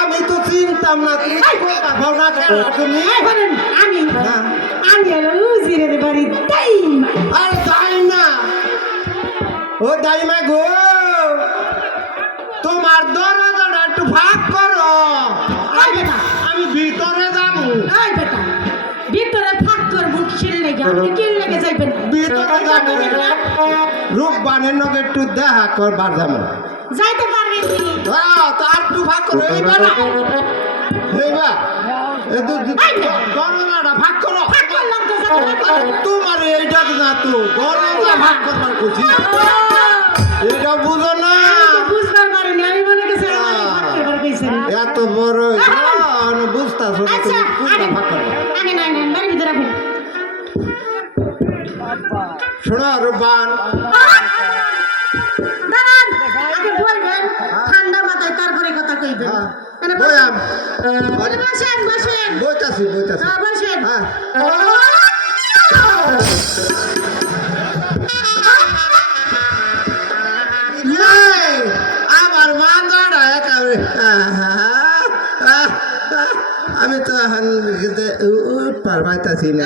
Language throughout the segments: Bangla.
আমি তো চিনতাম না তুমি! কোথাও না কেন তুমি? আমি। আমি হলো উজিরের বাড়ি তাই আরে যাই না ও দাইমা গো! তোমার দরজাটা একটু ভাগ করো। আমি আমি ভিতরে যাব। এই বেটা ভিতরে ফাঁক করব লেগে? আপনি কি লেগে যাইবেন? ভিতরে যাব। রূপবানের নগে একটু দেখা করবার যাব। যাইতে হ্যাঁ তো আর একটু ভাগ করো এইবার না। এইবার। ভাগ করো। তোমার এইটা না তো দরজা ভাগ করবার করছি এটা বুঝো না। পারিনি আমি মনে এত বড় বুঝতেছো আচ্ছা ভাগ শোনো দাঁড়ান আগে বসেন বসেন। বইতাছি বইতাছি। হ্যাঁ বসেন। হ্যাঁ। আমার মাথাটা একেবারে আমি তো এখন উঠবার পাইতাছি না।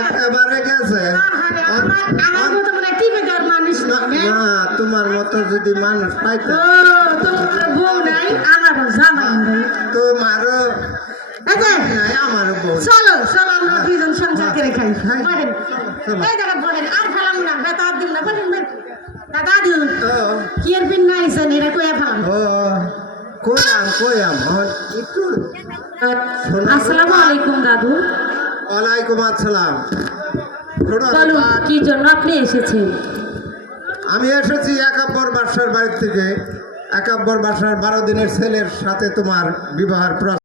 একেবারে গেছে। তোমার মতো যদি মানুষ ও পাইতাম তোমার বউ নাই আমারও জামাই নাই তোমারও নাই আমারও বোন চলো চলো আমরা দুইজন সংসার করে খাই। বলেন এই জায়গা বলেন আর ফেলাম না বেতা আর না বলেন বলেন দাদু ও কি এর বিন নাই সেন এটা কয়ে ফেলাম ও কইয়াম কইয়াম একটু আসসালামু আলাইকুম দাদু। ওয়ালাইকুম আসসালাম। বলুন কি জন্য আপনি এসেছেন? আমি এসেছি একাব্বর বাসার বাড়ি থেকে। একাব্বর বাসার বারো দিনের ছেলের সাথে তোমার বিবাহের